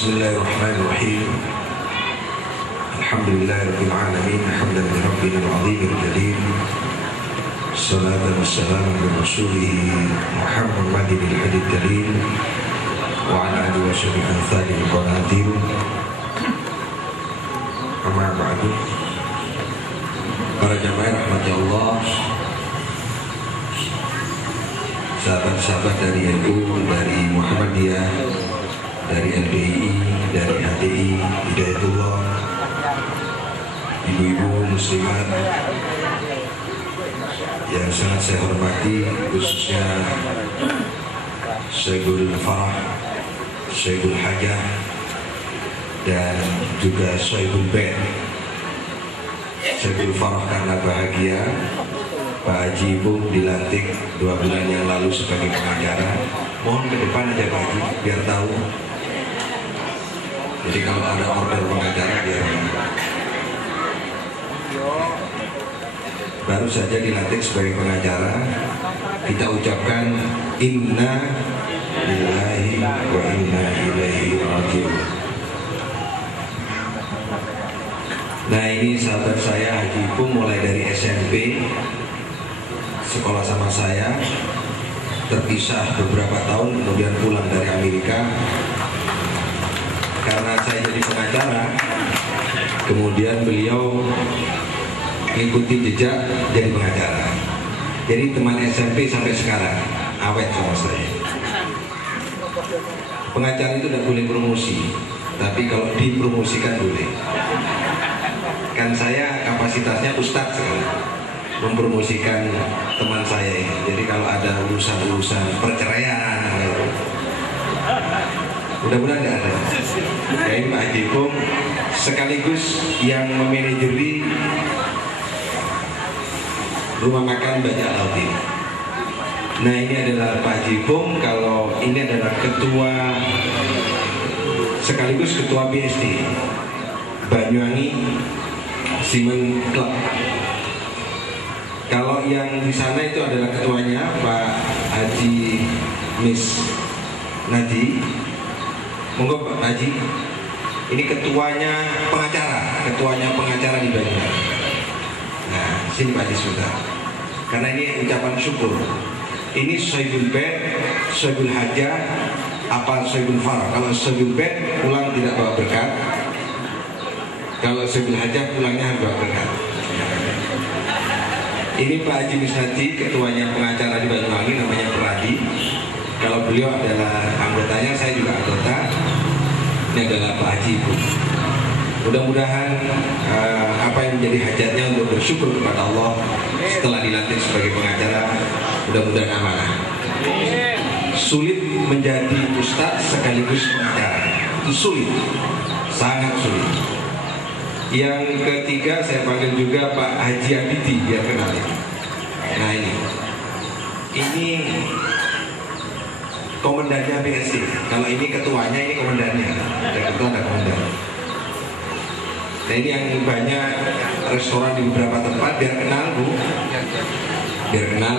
Bismillahirrahmanirrahim. Alhamdulillahirabbil alamin, hamdan li rabbil azimil jalil. Salatan wassalamu ala rasulih Muhammadin al-hadid dalil wa ala alihi wa sahbihi al-thadil qanatir. Amma ba'du. Para jamaah rahmati Allah, sahabat-sahabat dari NU, dari Muhammadiyah, dari LDI, dari HDI, Hidayatullah, ibu-ibu muslimat yang sangat saya hormati, khususnya Syekhul Farah, Syekhul Hajah, dan juga Syekhul Ben. Syekhul Farah karena bahagia Pak Haji Ipung dilantik 2 bulan yang lalu sebagai pengacara. Mohon ke depan aja Pak Haji biar tahu. Jadi kalau ada order pengacara biar baru saja dilantik sebagai pengacara, kita ucapkan inna lillahi wa inna ilaihi raji'un. Nah, ini sahabat saya Haji Ipung mulai dari SMP sekolah sama saya, terpisah beberapa tahun, kemudian pulang dari Amerika. Karena saya jadi pengacara, kemudian beliau mengikuti jejak jadi pengacara. Jadi teman SMP sampai sekarang awet sama saya. Pengacara itu tidak boleh promosi, tapi kalau dipromosikan boleh. Kan saya kapasitasnya ustadz sekali, mempromosikan teman saya ini. Jadi kalau ada urusan-urusan perceraian, mudah-mudahan tidak ada. Jadi Pak Haji Ipung sekaligus yang memanajeri rumah makan Banyak Lautin. Nah, ini adalah Pak Haji Ipung. Kalau ini adalah ketua sekaligus ketua BSD Banyuwangi Semen Club. Kalau yang di sana itu adalah ketuanya Pak Haji Miss Naji. Monggo Pak Haji. Ini ketuanya pengacara di Banyuwangi. Nah, sini Pak Haji sudah. Karena ini ucapan syukur. Ini Syekhul Ben, Syekhul Hajah, apa Syekhul Farah. Kalau Syekhul Ben pulang tidak bawa berkat. Kalau Syekhul Hajah pulangnya bawa berkat. Ini Pak Haji Misnati, ketuanya pengacara di Banyuwangi, namanya Pradi. Kalau beliau adalah anggotanya, saya juga anggota. Ini adalah Pak Haji Ipung. Mudah-mudahan apa yang menjadi hajatnya untuk bersyukur kepada Allah setelah dilantik sebagai pengacara, mudah-mudahan amanah. Sulit menjadi ustadz sekaligus pengacara. itu sulit, sangat sulit. Yang ketiga saya panggil juga Pak Haji Abidi, biar kenal ya. Nah ini komandannya BSD. Kalau ini ketuanya, ini komandannya. Ada ketua, ada komandan. Nah ini yang banyak restoran di beberapa tempat, biar kenal Bu, biar kenal.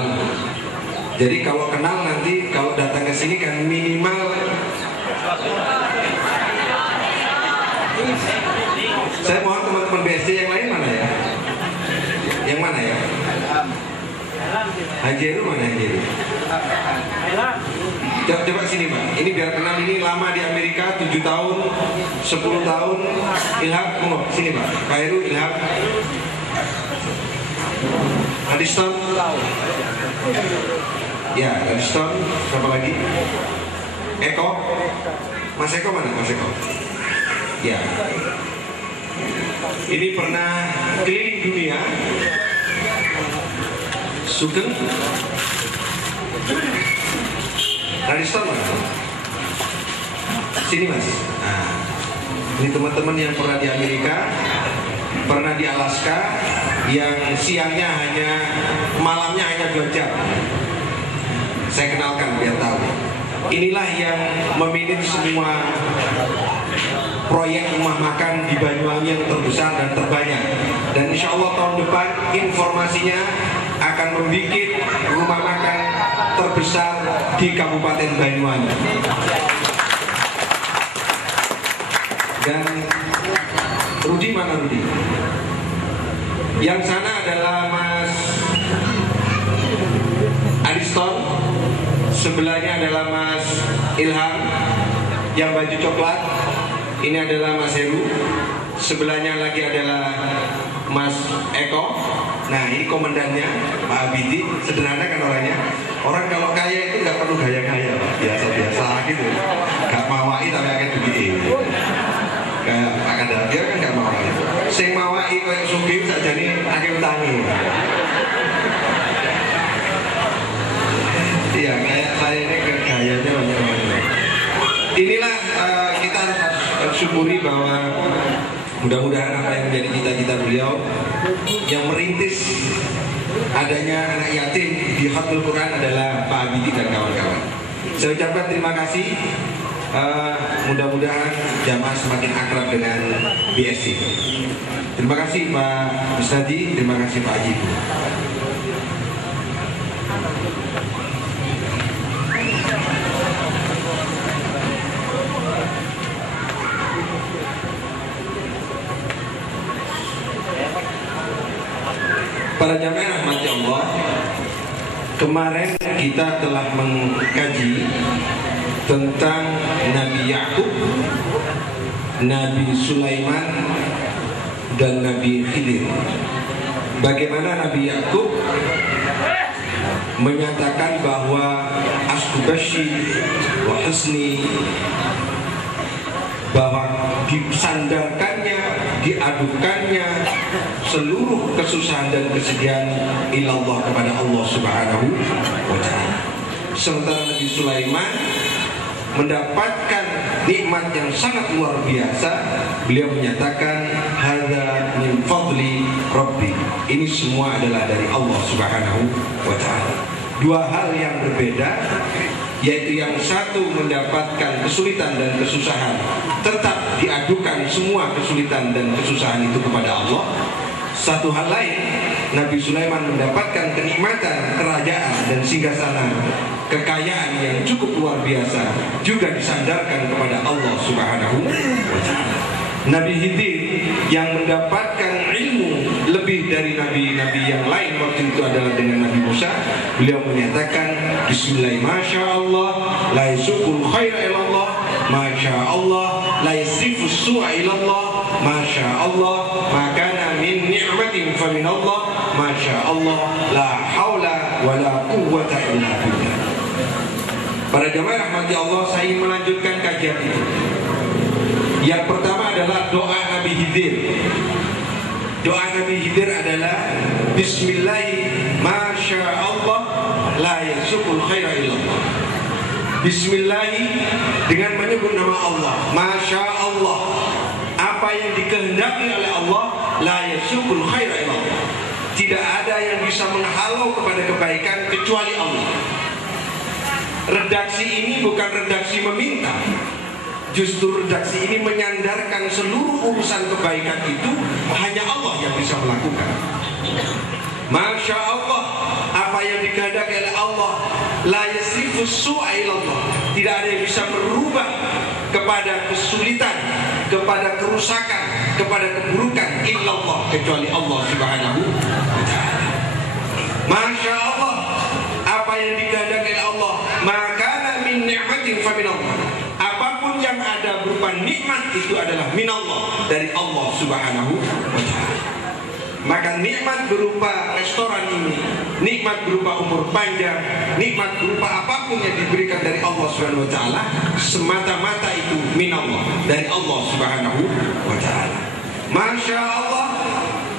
Jadi kalau kenal nanti kalau datang ke sini kan minimal. Saya mohon teman-teman BSD yang lain mana ya? Yang mana ya? Haji Heru mana Haji Heru? Coba sini Pak. Ini biar kenal, ini lama di Amerika 7 tahun, 10 tahun. Ilham, sini Pak. Pak Heru, Ilham. Adiston. Ya, Adiston. Siapa lagi? Eko. Mas Eko mana Mas Eko? Ya. Ini pernah keliling dunia. Sugeng. Adiston mana? Sini Mas. Nah, ini teman-teman yang pernah di Amerika, pernah di Alaska, yang siangnya malamnya hanya 2 jam. Saya kenalkan biar tahu. Inilah yang memanage semua proyek rumah makan di Banyuwangi yang terbesar dan terbanyak. Dan insya Allah tahun depan informasinya akan membuat rumah makan terbesar di Kabupaten Banyuwangi. Dan Rudi mana Rudi? Yang sana adalah Mas Ariston, sebelahnya adalah Mas Ilham yang baju coklat. Ini adalah Mas Heru, sebelahnya lagi adalah Mas Eko. Nah ini komandannya Pak Abidi. Sederhana kan orangnya. Orang kalau kaya itu nggak perlu gaya-gaya, biasa-biasa gitu. Gak mawai tapi akan begini. Kayak Pak Kadafiar kan gak mawai. Sing mawai kayak sugih saja nih akhir tangi. Iya kayak saya ini gayanya banyak-banyak. Inilah kita harus syukuri bahwa mudah-mudahan apa yang menjadi cita-cita beliau yang merintis adanya anak yatim di Khatmul Quran adalah Pak Abidi dan kawan-kawan. Saya ucapkan terima kasih. Mudah-mudahan jamaah semakin akrab dengan BSC. Terima kasih Pak Musnadi, terima kasih Pak Haji. Para jamaah rahmati Allah, kemarin kita telah mengkaji tentang Nabi Yakub, Nabi Sulaiman, dan Nabi Khidir. Bagaimana Nabi Yakub menyatakan bahwa askubashi wa husni, bahwa disandarkannya, diadukannya seluruh kesusahan dan kesedihan ilallah kepada Allah Subhanahu wa ta'ala. Sementara Nabi Sulaiman mendapatkan nikmat yang sangat luar biasa. Beliau menyatakan hadza min fadli rabbi. Ini semua adalah dari Allah Subhanahu wa ta'ala. Dua hal yang berbeda, yaitu yang satu mendapatkan kesulitan dan kesusahan, tetap diadukan semua kesulitan dan kesusahan itu kepada Allah. Satu hal lain, Nabi Sulaiman mendapatkan kenikmatan kerajaan dan singgasana, kekayaan yang cukup luar biasa, juga disandarkan kepada Allah Subhanahu wa ta'ala. Nabi Khidir yang mendapatkan ilmu lebih dari nabi-nabi yang lain waktu itu adalah dengan Nabi Musa. Beliau menyatakan bismillah masyaallah la yasukul khaira ilallah, masyaallah la yasifus su'a ilallah, masyaallah makana min ni'matin fa min Allah, masyaallah la haula wa la quwwata illa billah. Para jamaah rahmati Allah, saya ingin melanjutkan kajian itu. Yang pertama adalah doa Nabi Khidir. Doa Nabi Khidir adalah bismillah masyaallah la yasukul khaira illallah. Bismillah, dengan menyebut nama Allah. Masya Allah, apa yang dikehendaki oleh Allah, la yasukul khaira illa Allah. Tidak ada yang bisa menghalau kepada kebaikan kecuali Allah. Redaksi ini bukan redaksi meminta, justru redaksi ini menyandarkan seluruh urusan kebaikan itu hanya Allah yang bisa melakukan. Masya Allah, apa yang dikehendaki oleh Allah, la yasrifu su'a ilallah. Tidak ada yang bisa merubah kepada kesulitan, kepada kerusakan, kepada keburukan illallah, kecuali Allah Subhanahu wa ta'ala. Masya Allah, apa yang dikehendaki oleh Allah, maka min ni'matin fa min Allah. Apapun yang ada berupa nikmat itu adalah minallah, dari Allah Subhanahu wa ta'ala. Maka nikmat berupa restoran ini, nikmat berupa umur panjang, nikmat berupa apapun yang diberikan dari Allah Subhanahu wa ta'ala, semata-mata itu minallah, dari Allah Subhanahu wa ta'ala. Masya Allah,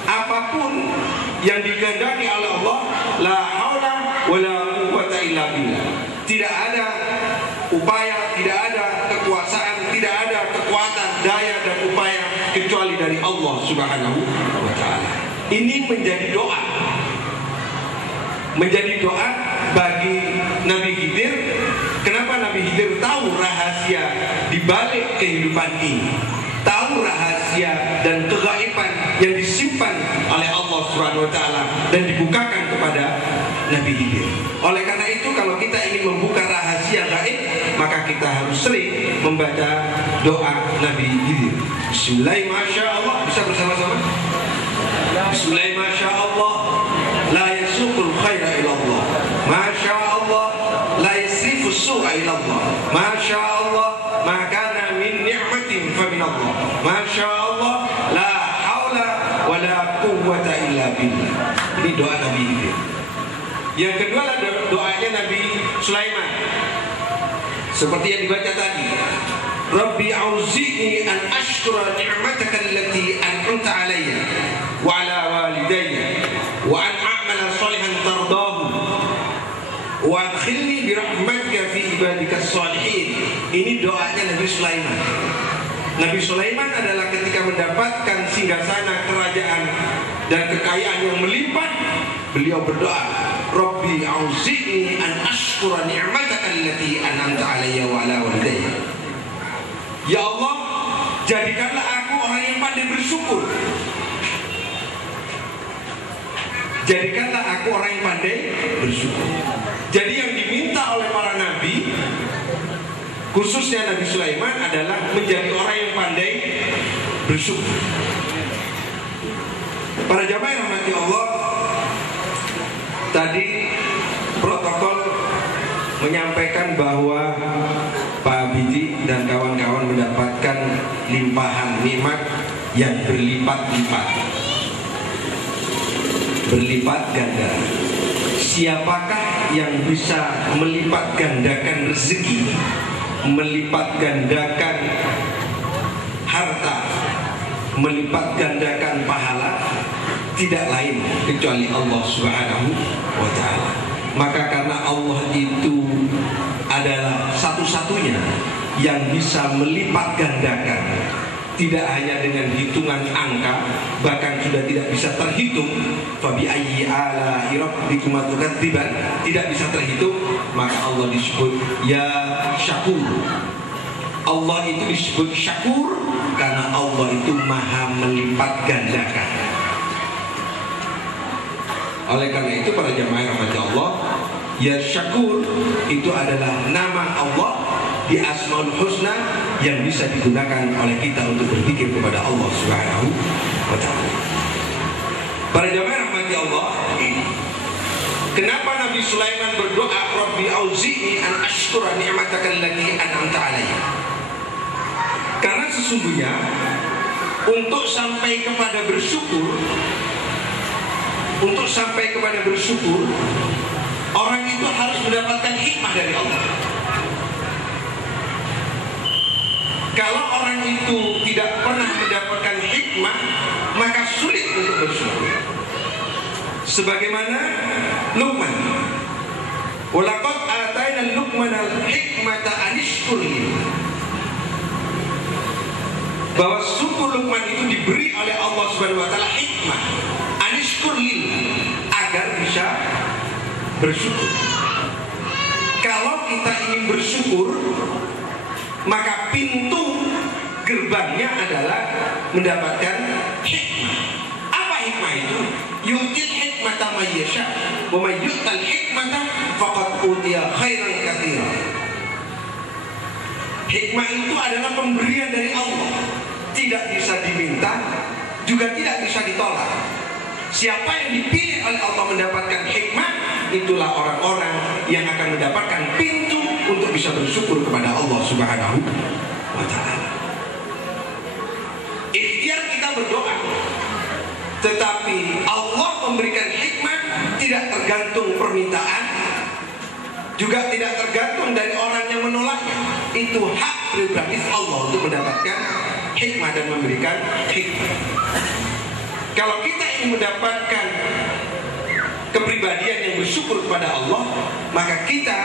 apapun yang dikehendaki oleh Allah, la haula wala quwwata illa billah. Tidak ada upaya, tidak ada kekuasaan, tidak ada kekuatan, daya dan upaya kecuali dari Allah Subhanahu wa ta'ala. Ini menjadi doa, bagi Nabi Khidir. Kenapa Nabi Khidir tahu rahasia di balik kehidupan ini, tahu rahasia dan kegaiban yang disimpan oleh Allah Subhanahu wa ta'ala dan dibukakan kepada Nabi Khidir. Oleh karena itu, kalau kita ingin membuka rahasia gaib, maka kita harus sering membaca doa Nabi Khidir. Bismillahirrahmanirrahim. Masya Allah, bisa bersama-sama. Bismillahirrahmanirrahim. Masya Allah, la yasukul khaira ilallah. Masya Allah, la yasrifu su'a ilallah. Masya Allah, maka min ni'matin fa min Allah. Masya Allah, la haula wa la quwwata illa billah. Ini doa Nabi Khidir. Yang kedua adalah doanya Nabi Sulaiman, seperti yang dibaca tadi. Rabbi auzi'ni an ashkura ni'mataka allati an'amta alayya wa ala walidayya wa an a'mala salihan tardahu wa adkhilni bi rahmatika fi ibadikas salihin. Ini doanya Nabi Sulaiman. Nabi Sulaiman adalah ketika mendapatkan singgasana kerajaan dan kekayaan yang melimpah, beliau berdoa, Rabbi auzi'ni an ashkura ni'mataka allati an'amta alayya wa ala walidayya. Ya Allah, jadikanlah aku orang yang pandai bersyukur. Jadikanlah aku orang yang pandai bersyukur. Jadi yang diminta oleh para nabi, khususnya Nabi Sulaiman, adalah menjadi orang yang pandai bersyukur. Para jamaah yang rahmati Allah, tadi protokol menyampaikan bahwa Pak Biji dan kawan-kawan mendapatkan limpahan nikmat yang berlipat-lipat, berlipat ganda. Siapakah yang bisa melipat gandakan rezeki, melipat gandakan harta, melipat gandakan pahala? Tidak lain kecuali Allah Subhanahu wa ta'ala. Maka karena Allah itu adalah satu-satunya yang bisa melipat gandakan, tidak hanya dengan hitungan angka, bahkan sudah tidak bisa terhitung. Fabi ayyi ala'i rabbikuma tukadziban, tidak bisa terhitung. Maka Allah disebut ya syakur. Allah itu disebut syakur karena Allah itu maha melipat gandakan. Oleh karena itu para jamaah rahmati Allah, ya syakur itu adalah nama Allah di Asmaul Husna yang bisa digunakan oleh kita untuk berpikir kepada Allah Subhanahu wa ta'ala. Para jamaah rahmati Allah, kenapa Nabi Sulaiman berdoa Rabbi auzi'ni an ashkura ni'mataka allati an'amta alayya? Karena sesungguhnya untuk sampai kepada bersyukur, orang itu harus mendapatkan hikmah dari Allah. Kalau orang itu tidak pernah mendapatkan hikmah, maka sulit untuk bersyukur. Sebagaimana Luqman, walaqad ataina Luqman al-hikmata an ishkur li. bahwa suku Luqman itu diberi oleh Allah Subhanahu wa taala hikmah, anishkur lillah, agar bisa bersyukur. Kalau kita ingin bersyukur, maka pintu gerbangnya adalah mendapatkan hikmah. Apa hikmah itu? Yu'til hikmata may yasha wa may yu'tal hikmata faqad utiya khairan katsira. Hikmah itu adalah pemberian dari Allah, tidak bisa diminta, juga tidak bisa ditolak. Siapa yang dipilih oleh Allah mendapatkan hikmah, itulah orang-orang yang akan mendapatkan pintu untuk bisa bersyukur kepada Allah Subhanahu wa ta'ala. Ikhtiar kita berdoa, tetapi Allah memberikan hikmah tidak tergantung permintaan, juga tidak tergantung dari orang yang menolaknya. Itu hak prerogatif Allah untuk mendapatkan hikmah dan memberikan hikmah. Kalau kita ingin mendapatkan kepribadian yang bersyukur kepada Allah, maka kita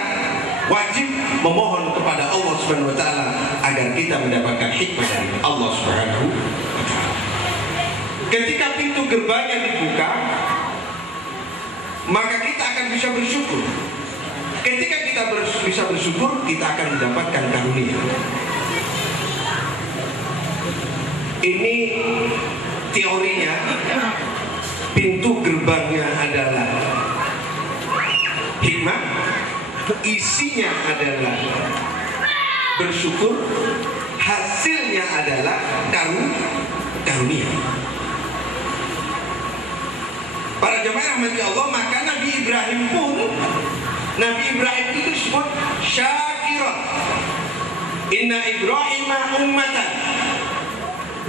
wajib memohon kepada Allah Subhanahu wa taala agar kita mendapatkan hikmah dari Allah Subhanahu wa taala. Ketika pintu gerbangnya dibuka, maka kita akan bisa bersyukur. Ketika kita bisa bersyukur, kita akan mendapatkan karunia. Ini teorinya. Pintu gerbangnya adalah hikmah, isinya adalah bersyukur, hasilnya adalah karunia. Para jemaah rahmati Allah, maka Nabi Ibrahim pun, Nabi Ibrahim itu disebut syakiran. Inna Ibrahimah ummatan.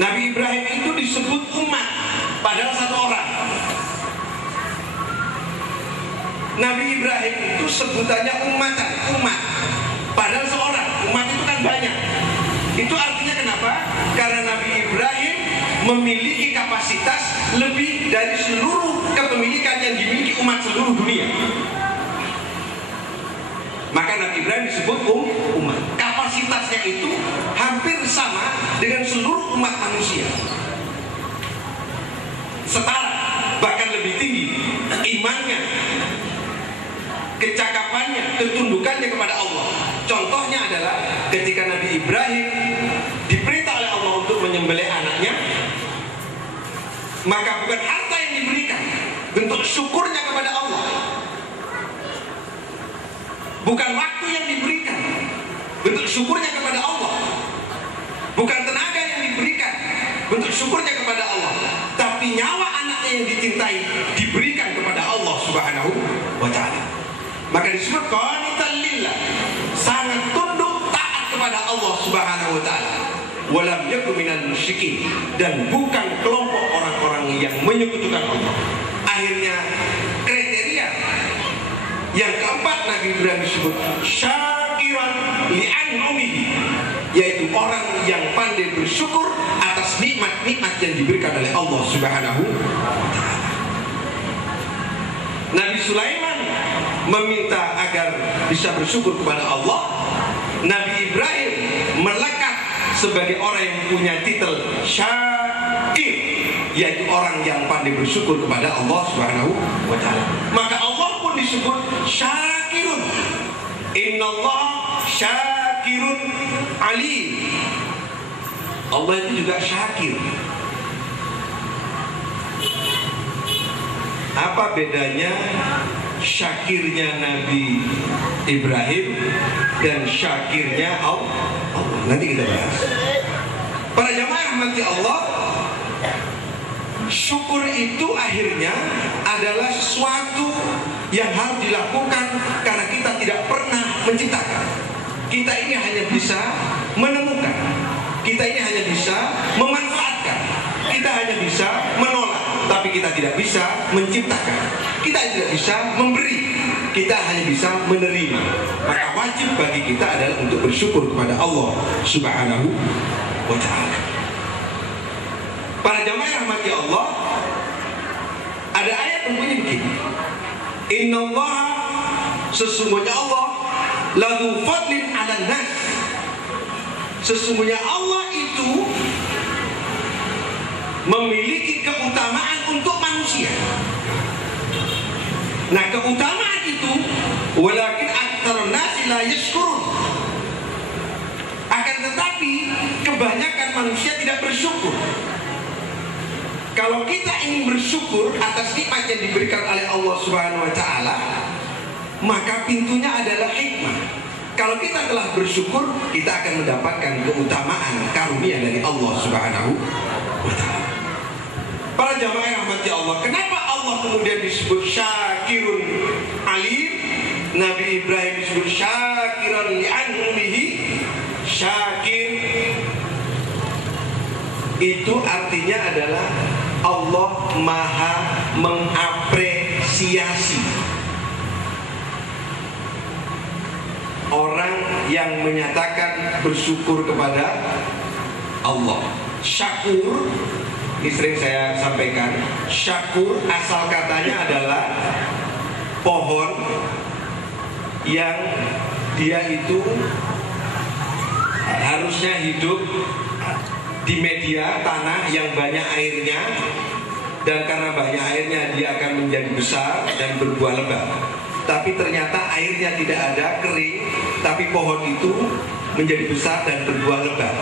Nabi Ibrahim itu disebut umat, padahal satu orang. Nabi Ibrahim itu sebutannya ummatan, umat, padahal seorang. Umat itu kan banyak. Itu artinya kenapa? Karena Nabi Ibrahim memiliki kapasitas lebih dari seluruh kepemilikan yang dimiliki umat seluruh dunia. Maka Nabi Ibrahim disebut umat. Kapasitasnya itu hampir sama dengan seluruh umat manusia, setara, bahkan lebih tinggi imannya, kecakapannya, ketundukannya kepada Allah. Contohnya adalah ketika Nabi Ibrahim diperintah oleh Allah untuk menyembelih anaknya, maka bukan harta yang diberikan, bentuk syukurnya kepada Allah. Bukan waktu yang diberikan, bentuk syukurnya kepada Allah. Bukan tenaga yang diberikan, bentuk syukurnya kepada Allah. Tapi nyawa anaknya yang dicintai diberikan kepada Allah Subhanahu wa ta'ala. Maka disebut qanitan lillah, sangat tunduk taat kepada Allah Subhanahu wa ta'ala. Walam yakun minal musyrikin, dan bukan kelompok orang-orang yang menyekutukan Allah. Akhirnya kriteria yang keempat Nabi Ibrahim disebut syakiran li'an'umihi, yaitu orang yang pandai bersyukur atas nikmat-nikmat yang diberikan oleh Allah Subhanahu wa ta'ala. Nabi Sulaiman meminta agar bisa bersyukur kepada Allah. Nabi Ibrahim melekat sebagai orang yang punya titel syakir, yaitu orang yang pandai bersyukur kepada Allah Subhanahu wa ta'ala. Maka Allah pun disebut syakirun. Innallaha syakirun alim. Allah itu juga syakir. Apa bedanya syakirnya Nabi Ibrahim dan syakirnya Allah? Nanti kita bahas. Para jamaah rahmati Allah, syukur itu akhirnya adalah sesuatu yang harus dilakukan karena kita tidak pernah menciptakan. Kita ini hanya bisa menemukan, kita ini hanya bisa memanfaatkan, kita hanya bisa menolak, tapi kita tidak bisa menciptakan. Kita tidak bisa memberi, kita hanya bisa menerima. Maka wajib bagi kita adalah untuk bersyukur kepada Allah Subhanahu wa ta'ala. Para jamaah rahmati Allah, ada ayat berbunyi begini: Innallaha, sesungguhnya Allah, lahu fadlin 'alan nas. Sesungguhnya Allah itu memiliki keutamaan untuk manusia. Nah, keutamaan itu walakin aktsarun nasi la yashkurun. Akan tetapi kebanyakan manusia tidak bersyukur. Kalau kita ingin bersyukur atas nikmat yang diberikan oleh Allah Subhanahu wa taala, maka pintunya adalah hikmah. Kalau kita telah bersyukur, kita akan mendapatkan keutamaan karunia dari Allah Subhanahu wa taala. Para jamaah yang rahmati Allah, kenapa Allah kemudian disebut Syakirun Alim? Nabi Ibrahim disebut Syakiran li'an'umihi. Syakir itu artinya adalah Allah maha mengapresiasi orang yang menyatakan bersyukur kepada Allah. Syakur, ini sering saya sampaikan, syakur asal katanya adalah pohon yang dia itu harusnya hidup di media tanah yang banyak airnya, dan karena banyak airnya dia akan menjadi besar dan berbuah lebat. Tapi ternyata airnya tidak ada, kering, tapi pohon itu menjadi besar dan berbuah lebat.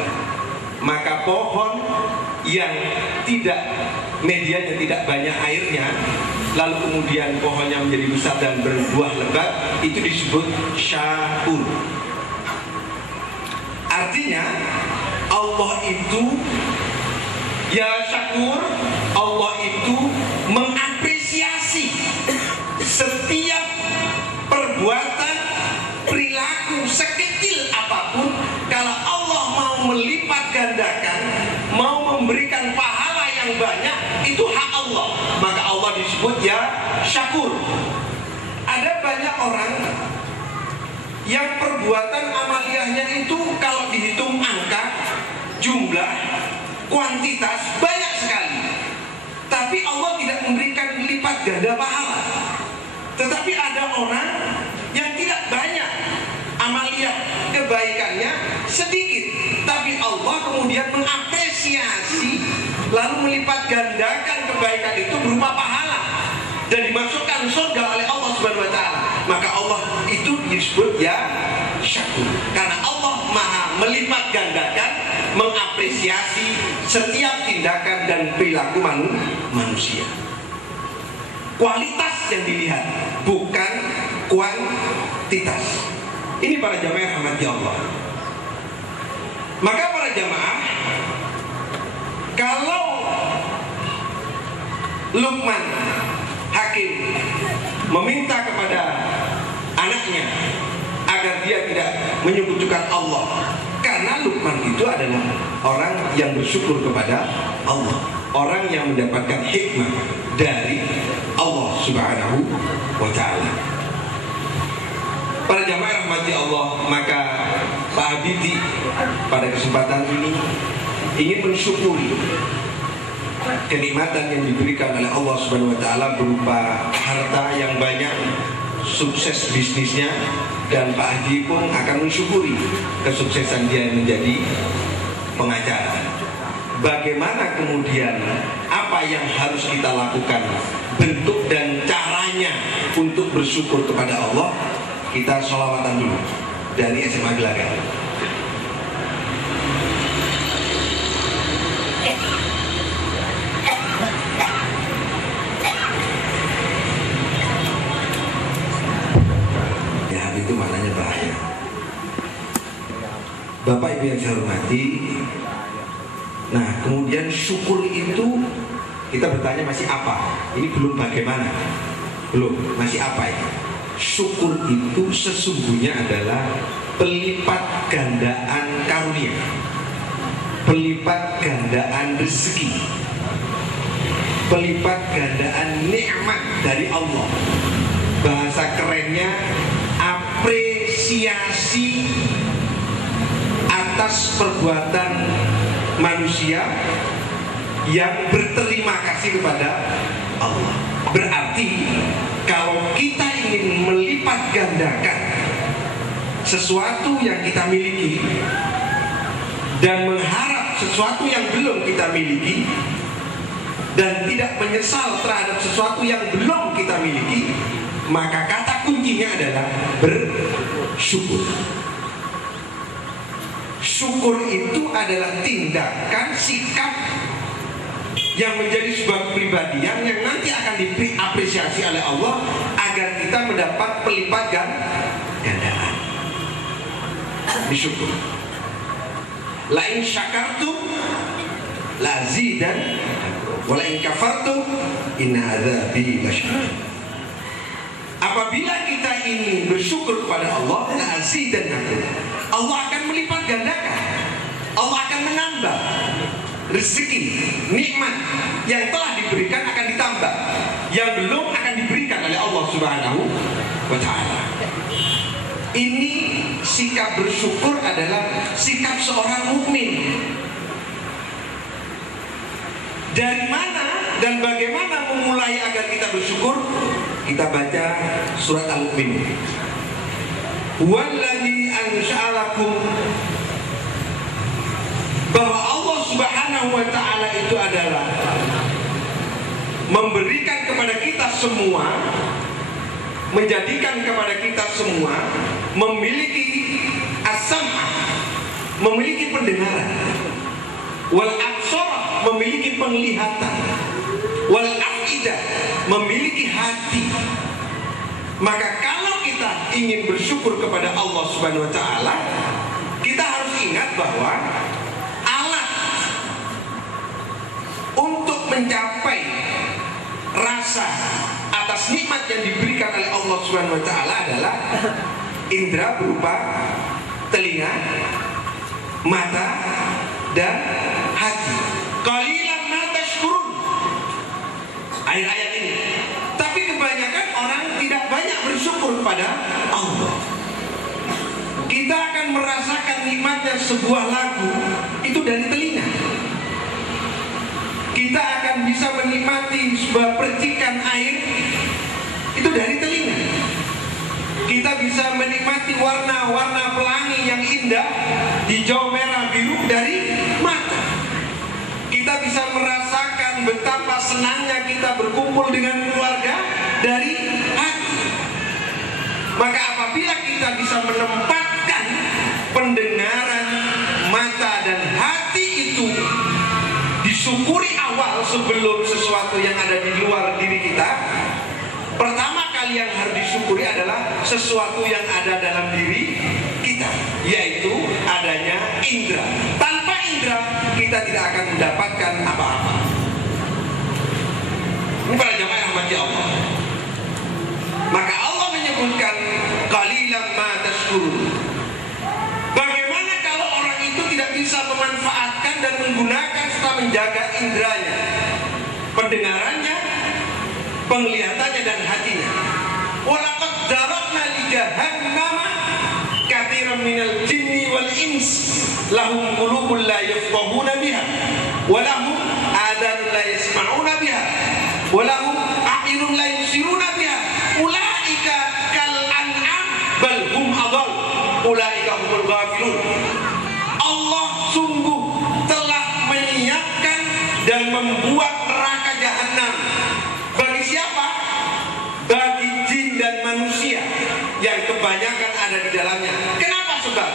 Maka pohon yang tidak, medianya tidak banyak airnya, lalu kemudian pohonnya menjadi besar dan berbuah lebat, itu disebut syakur. Artinya Allah itu ya syakur, Allah itu mengapresiasi setiap perbuatan, perilaku sekecil apapun. Kalau Allah mau melipat gandakan, mau memberikan pahala yang banyak, itu hak Allah. Maka Allah disebut ya syakur. Ada banyak orang yang perbuatan amaliyahnya itu kalau dihitung angka, jumlah, kuantitas banyak sekali, tapi Allah tidak memberikan lipat ganda pahala. Tetapi ada orang yang tidak banyak amaliyah, kebaikannya sedikit, tapi Allah kemudian mengapresiasi lalu melipat gandakan kebaikan itu berupa pahala dan dimasukkan surga oleh Allah Subhanahu wa taala. Maka Allah itu disebut ya syakur, karena Allah maha melipat gandakan, mengapresiasi setiap tindakan dan perilaku manusia. Kualitas yang dilihat, bukan kuantitas. Ini para jamaah yang rahmati Allah. Maka para jamaah, kalau Luqman Hakim meminta kepada anaknya agar dia tidak menyekutukan Allah, karena Luqman itu adalah orang yang bersyukur kepada Allah, orang yang mendapatkan hikmah dari Allah Subhanahu wa ta'ala. Para jamaah rahmati Allah, maka Pak Habibie pada kesempatan ini ingin mensyukuri kenikmatan yang diberikan oleh Allah Subhanahu wa ta'ala berupa harta yang banyak, sukses bisnisnya, dan Pak Haji pun akan mensyukuri kesuksesan dia menjadi pengacara. Bagaimana kemudian apa yang harus kita lakukan, bentuk dan caranya untuk bersyukur kepada Allah? Kita sholawatan dulu dari SMA Gelagar. Ya, itu maknanya bahaya. Bapak Ibu yang saya hormati, nah kemudian syukur itu kita bertanya masih apa? Ini belum bagaimana, belum, masih apa itu? Syukur itu sesungguhnya adalah pelipat gandaan karunia, pelipat gandaan rezeki, pelipat gandaan nikmat dari Allah. Bahasa kerennya apresiasi atas perbuatan manusia yang berterima kasih kepada Allah. Berarti kalau kita ingin melipat gandakan sesuatu yang kita miliki dan mengharap sesuatu yang belum kita miliki, dan tidak menyesal terhadap sesuatu yang belum kita miliki, maka kata kuncinya adalah bersyukur. Syukur itu adalah tindakan, sikap yang menjadi sebuah kepribadian yang nanti akan diapresiasi oleh Allah agar kita mendapat pelipat gandaan. Bersyukur. La in syakartum la azidan wa la in kafartum inna adzabi lasyadid. Apabila kita ini bersyukur kepada Allah, la azidannakum, Allah akan melipat gandakan. Allah akan menambah rezeki, nikmat yang telah diberikan akan ditambah, yang belum akan diberikan oleh Allah Subhanahu wa ta'ala. Ini sikap bersyukur adalah sikap seorang mukmin. Dari mana dan bagaimana memulai agar kita bersyukur? Kita baca surat Al-Mu'min. Wallazi ansha'alakum, bahwa Allah Subhanahu wa ta'ala itu adalah memberikan kepada kita semua, menjadikan kepada kita semua memiliki as-sam'a, memiliki pendengaran, wal absar, memiliki penglihatan, wal afidah, memiliki hati. Maka kalau kita ingin bersyukur kepada Allah Subhanahu wa ta'ala, kita harus ingat bahwa alat untuk mencapai rasa atas nikmat yang diberikan oleh Allah Subhanahu wa ta'ala adalah indera berupa telinga, mata, dan hati. Qalilan ma tashkurun, ayat-ayat ini. Tapi kebanyakan orang tidak banyak bersyukur kepada Allah. Kita akan merasakan nikmatnya sebuah lagu itu dari telinga. Kita akan bisa menikmati sebuah percikan air itu dari telinga. Kita bisa menikmati warna-warna pelangi yang indah, hijau, merah, biru dari mata. Kita bisa merasakan betapa senangnya kita berkumpul dengan keluarga dari hati. Maka apabila kita bisa menempatkan pendengaran, mata, dan hati itu disyukuri awal sebelum sesuatu yang ada di luar diri kita, pertama kali yang harus disyukuri adalah sesuatu yang ada dalam diri kita, yaitu adanya indera. Tanpa indera kita tidak akan mendapatkan apa-apa. Ini para jamaah yang rahmati Allah. Maka Allah menyebutkan qalilan ma tashkurun. Bagaimana kalau orang itu tidak bisa memanfaatkan dan menggunakan serta menjaga inderanya, pendengarannya, penglihatannya, dan hatinya? Walaqad darabna li jahannama katsiran minal jinni wal ins lahum qulubun la yafqahuna biha wa lahum adhanun la yasma'una biha wa lahum a'yunun la yubsiruna biha ulaika kal an'am bal hum adall ulaika humul ghafilun. Allah sungguh telah menyiapkan dan membuat neraka jahanam. Bagi siapa? Bagi jin dan manusia yang kebanyakan ada di dalamnya. Kenapa? Sebab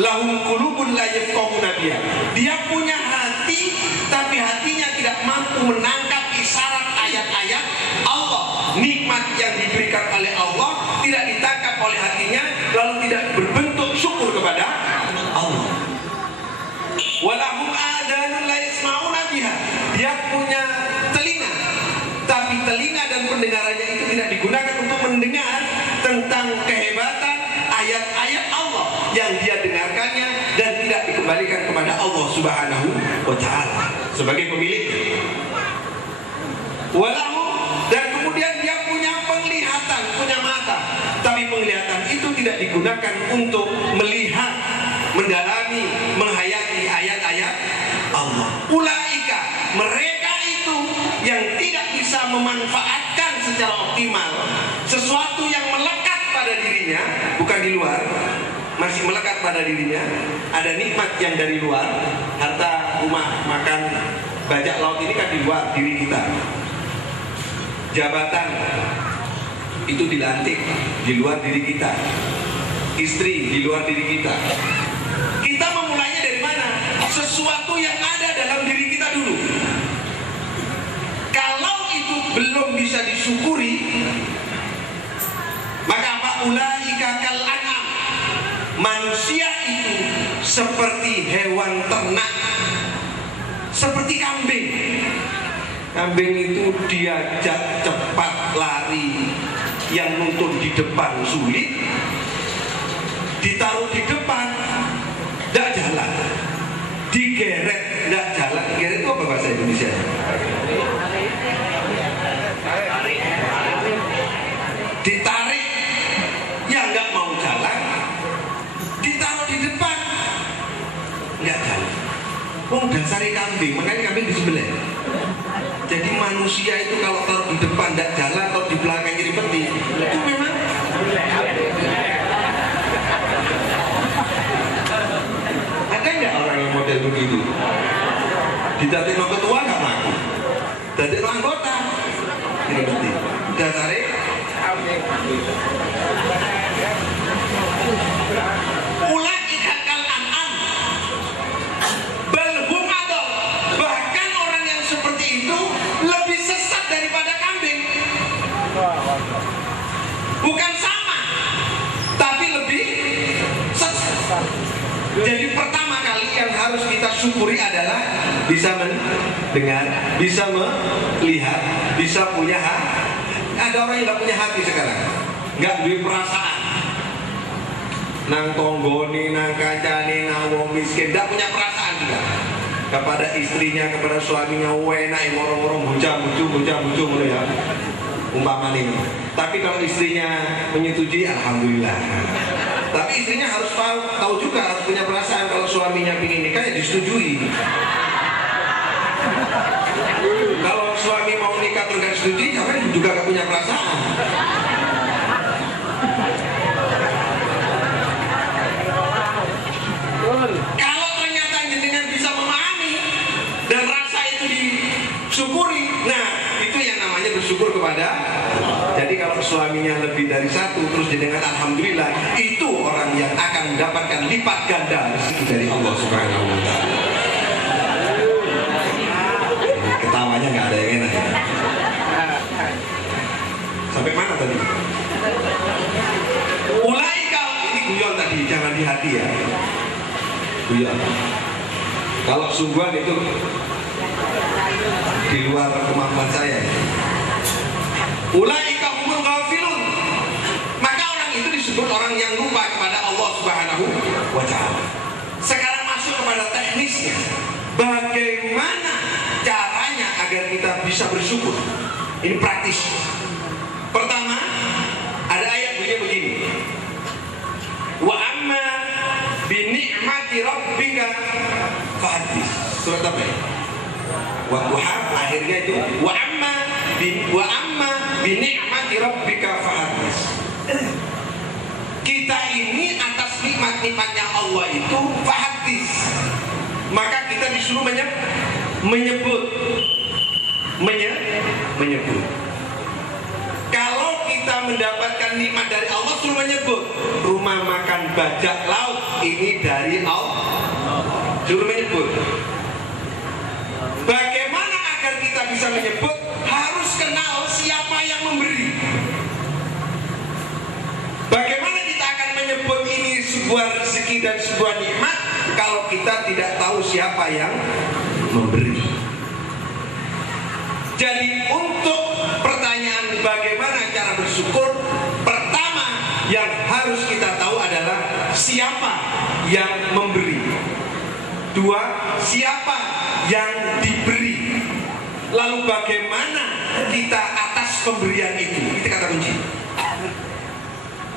lahum qulubun la yafqahuna biha. Dia punya hati, tapi hatinya tidak mampu menangkap isyarat ayat-ayat Allah. Nikmat yang diberikan oleh Allah tidak ditangkap oleh hatinya, lalu tidak berbentuk syukur kepada Allah. Walahum adanun la yasma'una biha. Dia punya telinga, tapi telinga dan pendengarannya itu tidak digunakan untuk mendengar tentang kehebatan ayat-ayat Allah yang dia dengarkannya dan tidak dikembalikan kepada Allah Subhanahu wa ta'ala sebagai pemiliknya. Walahu, dan kemudian dia punya penglihatan, punya mata, tapi penglihatan itu tidak digunakan untuk melihat, mendalami, menghayati ayat-ayat Allah. Ulaika, mereka itu yang tidak bisa memanfaatkan secara optimal sesuatu yang melekat pada dirinya, bukan di luar, masih melekat pada dirinya. Ada nikmat yang dari luar, harta, rumah, makan, Bajak laut ini kan di luar diri kita. Jabatan itu dilantik di luar diri kita. Istri di luar diri kita. Kita memulainya dari mana? Sesuatu yang ada dalam diri kita dulu. Kalau itu belum bisa disyukuri, maka apa? Ulaika kal an'am. Manusia itu seperti hewan ternak, seperti kambing. Kambing itu diajak cepat lari, yang nuntun di depan sulit, ditaruh di depan tidak jalan, digeret tidak jalan. Digeret itu apa bahasa Indonesia? Ditarik, ya nggak mau jalan, ditaruh di depan nggak jalan. Dasari kambing, makanya kambing disembelih. Jadi manusia itu kalau taruh di depan tidak jalan, atau di belakang jadi peti, itu memang ada nggak orang yang model begitu? Ditarik no ketua nggak melaku, jadi no anggota jadi peti. Dasari ulaika kal an'am bal hum adall. Bahkan orang yang seperti itu lebih sesat daripada kambing. Bukan sama, tapi lebih sesat. Jadi pertama kali yang harus kita syukuri adalah bisa mendengar, bisa melihat, bisa punya hati. Ada orang yang nggak punya hati sekarang, nggak punya perasaan. Nang tonggoni, nang kancani, nang wong miskin, nggak punya perasaan juga kepada istrinya, kepada suaminya. Enak ngorong-ngorong, buja-buju ya, umpama ini. Tapi kalau istrinya menyetujui, alhamdulillah. Tapi istrinya harus tahu juga, harus punya perasaan. Kalau suaminya ingin nikah, ya disetujui. Kalau suami mau nikah terus gak disetujui, jangan juga gak punya perasaan. Kalau ternyata jenengan bisa memahami dan rasa itu disyukuri, nah itu yang namanya bersyukur kepada. Jadi kalau suaminya lebih dari satu terus jenengan alhamdulillah, itu orang yang akan mendapatkan lipat ganda rezeki dari Allah Subhanahu wa taala. Ketawanya nggak ada yang enak ya. Sampai mana tadi? Ulaika, ini guyon tadi, jangan di hati ya. Guyon. Kalau sungguhan itu di luar kemampuan saya. Ulaika humul ghafilun. Maka orang itu disebut orang yang lupa kepada Allah Subhanahu wa taala. Sekarang masuk kepada teknisnya. Bagaimana caranya agar kita bisa bersyukur? Ini praktis. Pertama, ada ayat bunyinya begini. Wa amma bi ni'mati rabbika fahaddits. Surat apa ya? Wa duha, akhirnya itu wa amma bi ni'mati rabbika fahaddits. Kita ini atas nikmat-nikmatnya Allah itu fahaddits. Maka kita disuruh menyebut. Kalau kita mendapatkan nikmat dari Allah, suruh menyebut. Rumah makan bajak laut ini dari Allah, suruh menyebut. Bagaimana agar kita bisa menyebut? Harus kenal siapa yang memberi. Bagaimana kita akan menyebut ini sebuah rezeki dan sebuah nikmat kalau kita tidak tahu siapa yang memberi? Jadi untuk pertanyaan bagaimana cara bersyukur, pertama yang harus kita tahu adalah siapa yang memberi. Dua, siapa yang diberi. Lalu bagaimana kita atas pemberian itu. Itu kata kunci.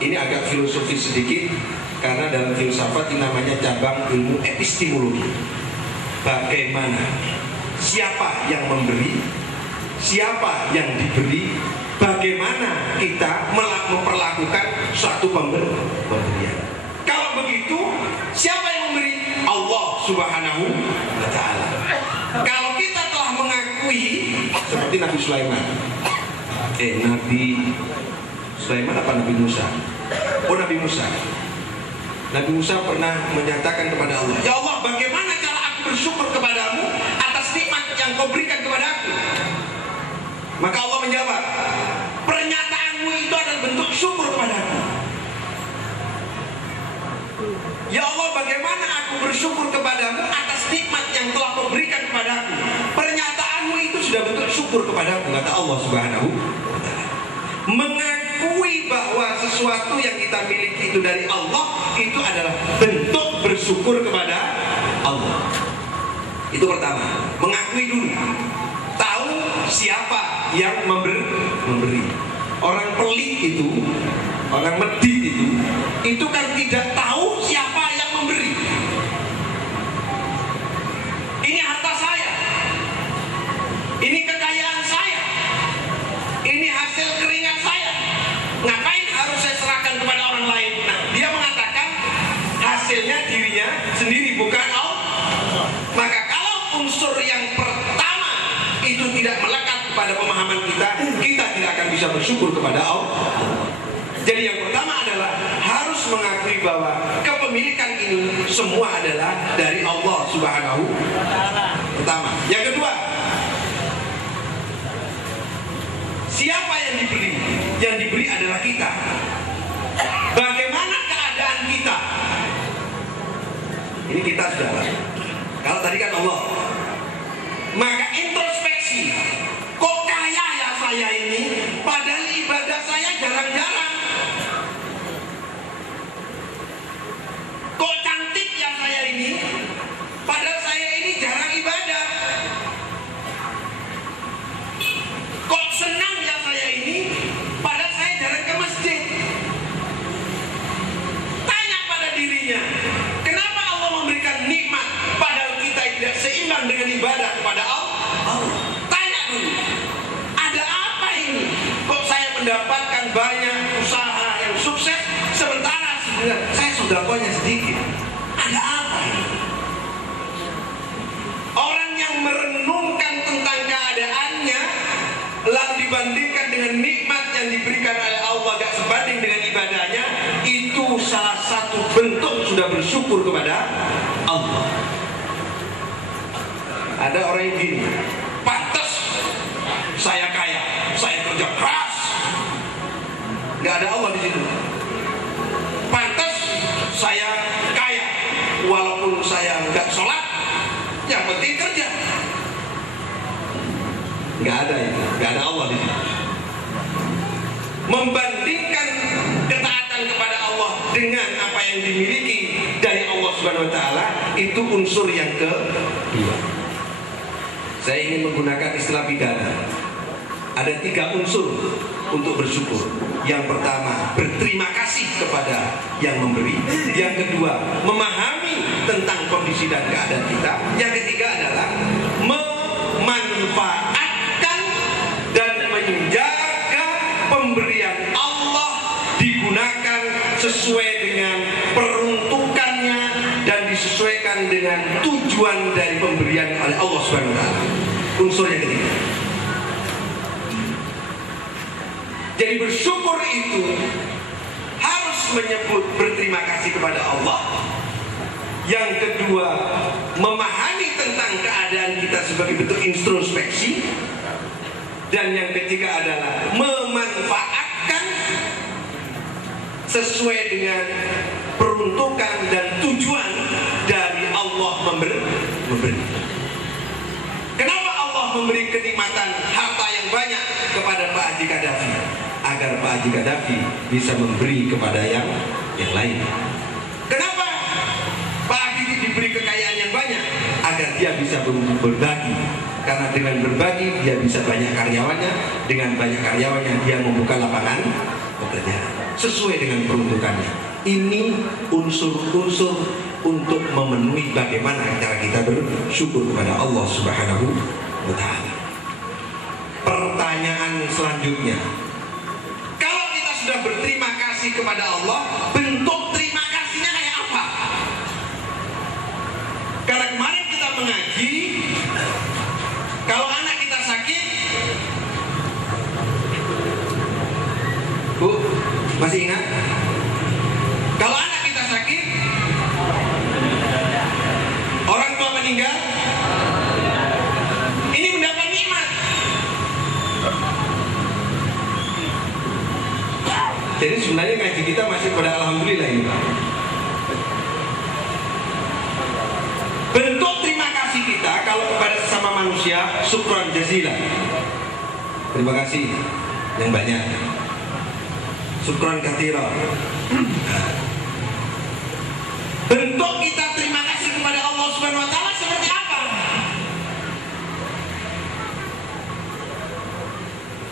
Ini agak filosofis sedikit, karena dalam filsafat ini namanya cabang ilmu epistemologi. Bagaimana, siapa yang memberi, siapa yang diberi, bagaimana kita memperlakukan suatu pemberian. Kalau begitu, siapa yang memberi? Allah Subhanahu wa taala. Kalau kita telah seperti Nabi Sulaiman. Nabi Sulaiman apa Nabi Musa? Oh, Nabi Musa. Nabi Musa pernah menyatakan kepada Allah, "Ya Allah, bagaimana cara aku bersyukur kepadamu atas nikmat yang kau berikan kepada aku?" Maka Allah menjawab, "Pernyataanmu itu adalah bentuk syukur kepadaku." Ya Allah, bagaimana aku bersyukur kepadamu atas nikmat yang telah kau berikan kepadaku? Pernyataanmu itu sudah bentuk syukur kepadaku, kata Allah Subhanahu wa ta'ala. Mengakui bahwa sesuatu yang kita miliki itu dari Allah, itu adalah bentuk bersyukur kepada Allah. Itu pertama, mengakui dulu. Tahu siapa yang memberi. Orang pelit itu, orang medit itu kan tidak tahu siapa yang memberi. Ini harta saya, ini kekayaan saya, ini hasil keringat saya. Ngapain harus saya serahkan kepada orang lain? Nah, dia mengatakan hasilnya dirinya sendiri, bukan Allah. Maka kalau unsur yang pertama itu tidak melekat pada pemahaman kita, kita tidak akan bisa bersyukur kepada Allah. Jadi yang pertama adalah harus mengakui bahwa kepemilikan ini semua adalah dari Allah Subhanahu wa ta'ala. Pertama. Yang kedua, siapa yang diberi? Yang diberi adalah kita. Bagaimana keadaan kita? Ini kita sudah. Kalau tadi kan Allah. Maka introspeksi. Kok kaya ya saya ini? Padahal ibadah saya jarang-jarang. Kok cantik ya saya ini? Padahal saya ini jarang ibadah. Kok senang ya saya ini? Padahal saya jarang ke masjid. Tanya pada dirinya, kenapa Allah memberikan nikmat padahal kita tidak seimbang dengan ibadah kepada Allah? Tanya dulu, ada apa ini? Kok saya mendapatkan banyak usaha yang sukses, sementara sebenarnya saya sedekahnya sedikit. Ada apa ini? Orang yang merenungkan tentang keadaannya lalu dibandingkan dengan nikmat yang diberikan oleh Allah gak sebanding dengan ibadahnya, itu salah satu bentuk sudah bersyukur kepada Allah. Ada orang yang gini, pantas saya kaya, saya kerja keras, gak ada Allah di situ. Pantas saya kaya, walaupun saya nggak sholat, yang penting kerja. Nggak ada itu, nggak ada Allah di situ. Membandingkan ketaatan kepada Allah dengan apa yang dimiliki dari Allah Subhanahu Wa Taala, itu unsur yang kedua. Saya ingin menggunakan istilah pidana. Ada 3 unsur untuk bersyukur. Yang pertama, berterima kasih kepada yang memberi. Yang kedua, memahami tentang kondisi dan keadaan kita. Yang ketiga adalah memanfaatkan dan menjaga pemberian Allah digunakan sesuai dengan peruntukannya dan disesuaikan dengan tujuan dari pemberian oleh Allah Subhanahu wa taala. Unsur yang ketiga. Jadi bersyukur itu harus menyebut berterima kasih kepada Allah. Yang kedua, memahami tentang keadaan kita sebagai bentuk introspeksi. Dan yang ketiga adalah memanfaatkan sesuai dengan peruntukan dan tujuan dari Allah memberi. Kenapa Allah memberi kenikmatan harta yang banyak kepada Pak Haji Gaddafi? Agar Pak Haji Gaddafi bisa memberi kepada yang lain. Kenapa Pak Haji diberi kekayaan yang banyak? Agar dia bisa berbagi. Karena dengan berbagi dia bisa banyak karyawannya. Dengan banyak karyawannya dia membuka lapangan pekerjaan sesuai dengan peruntukannya. Ini unsur-unsur untuk memenuhi bagaimana cara kita bersyukur kepada Allah Subhanahu wa ta'ala. Pertanyaan selanjutnya, kalau kita sudah berterima kasih kepada Allah, bentuk terima kasihnya kayak apa? Karena kemarin kita mengaji, kalau anak kita sakit, Masih ingat? Kalau anak kita sakit, orang tua meninggal, ini mendapat nikmat. Jadi sebenarnya ngaji kita masih pada alhamdulillah ini, Pak. Bentuk terima kasih kita kalau kepada sesama manusia, syukran jazilan. Terima kasih yang banyak. Syukran katsiran. Bentuk kita terima kasih kepada Allah Subhanahu wa taala seperti apa?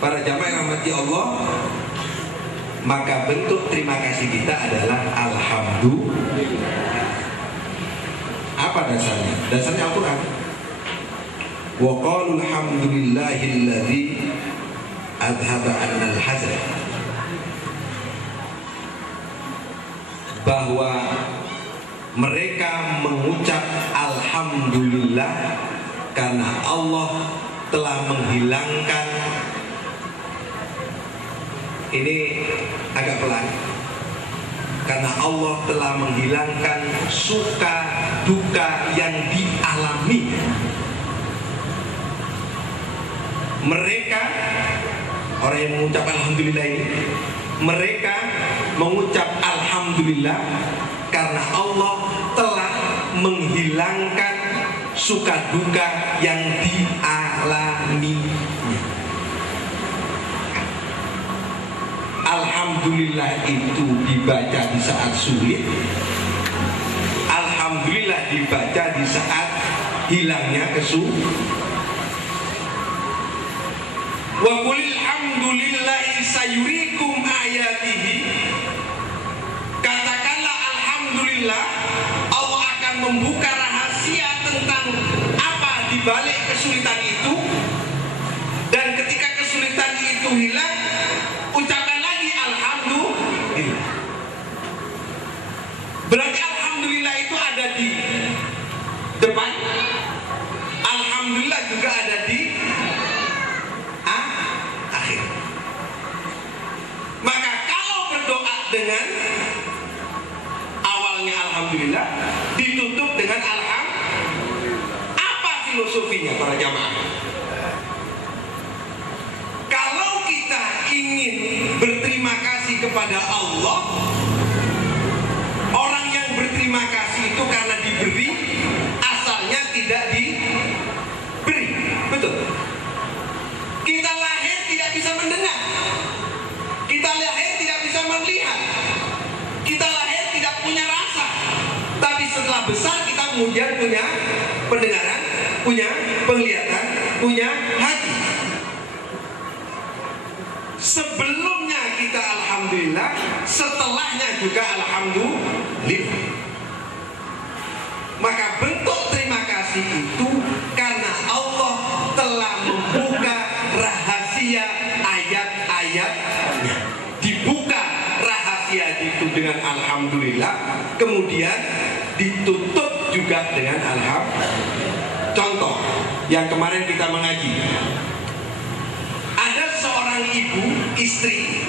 Para jamaah yang rahmati Allah, maka bentuk terima kasih kita adalah alhamdulillah. Apa dasarnya? Dasarnya Al-Quran. Wa qalu alhamdulillahilladzi adhaba 'annal hazan. Bahwa mereka mengucap alhamdulillah karena Allah telah menghilangkan, ini agak pelan, karena Allah telah menghilangkan suka duka yang dialami. Mereka, orang yang mengucap alhamdulillah ini, mereka mengucap alhamdulillah karena Allah telah menghilangkan suka duka yang dialami. Alhamdulillah itu dibaca di saat sulit. Alhamdulillah dibaca di saat hilangnya kesulitan. Wa qulil hamdulillahi sayurikum ayatihi. Katakanlah alhamdulillah, Allah akan membuka rahasia tentang apa di balik kesulitan itu. Dan ketika kesulitan itu hilang, ucapkan lagi alhamdulillah. Berarti alhamdulillah itu ada di depan, alhamdulillah juga ada di akhir. Maka kalau berdoa dengan awalnya alhamdulillah, ditutup dengan alhamdulillah, apa filosofinya para jamaah? Kalau kita ingin berterima kasih kepada Allah, orang yang berterima kasih itu karena diberi, asalnya tidak diberi. Betul. Kita lahir tidak bisa mendengar, kita lahir tidak bisa melihat, kita lahir tidak punya rasa. Tapi setelah besar kita kemudian punya pendengaran, punya penglihatan, punya hati. Sebelumnya kita alhamdulillah, setelahnya juga alhamdulillah. Maka bentuk terima kasih itu karena Allah telah membuka rahasia ayat-ayatnya. Dibuka rahasia itu dengan alhamdulillah, kemudian ditutup juga dengan alhamdulillah. Contoh yang kemarin kita mengaji, ada seorang ibu, istri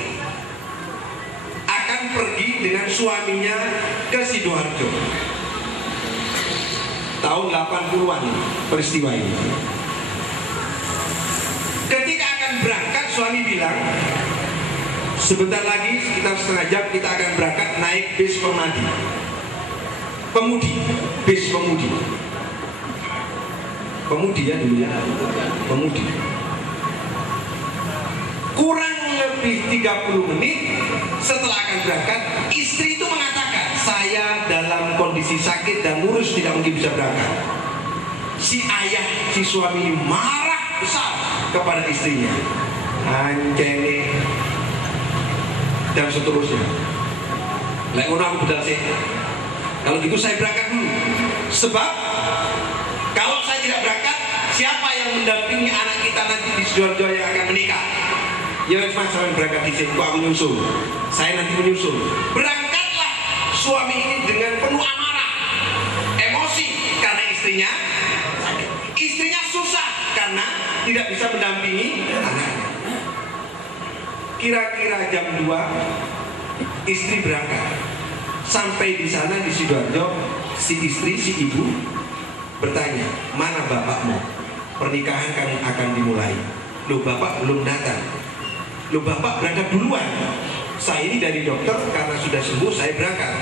akan pergi dengan suaminya ke Sidoarjo. Tahun 80-an peristiwa ini. Ketika akan berangkat, suami bilang, sebentar lagi sekitar setengah jam kita akan berangkat naik bis pemudi, bis pemudi. Pemudi ya dulu ya, pemudi. Kurang lebih 30 menit setelah akan berangkat, istri itu mengatakan, saya dalam kondisi sakit dan lurus tidak mungkin bisa berangkat. Si ayah, si suami ini marah besar kepada istrinya. Anjene dan seterusnya. Lek ngono aku bedal sih. Kalau gitu saya berangkat dulu. Sebab kalau saya tidak berangkat, siapa yang mendampingi anak kita nanti di Sidoarjo yang akan menikah? Ya mas, saya berangkat di sini, aku nyusul. Saya nanti menyusul. Berangkatlah suami ini dengan penuh amarah, emosi karena istrinya sakit. Istrinya susah karena tidak bisa mendampingi anaknya. Kira-kira jam 2 Istri berangkat. Sampai di sana di Sidoarjo, si istri, si ibu bertanya, mana bapakmu? Pernikahan kan akan dimulai. Loh, bapak belum datang. Loh, bapak berangkat duluan. Saya ini dari dokter, karena sudah sembuh saya berangkat.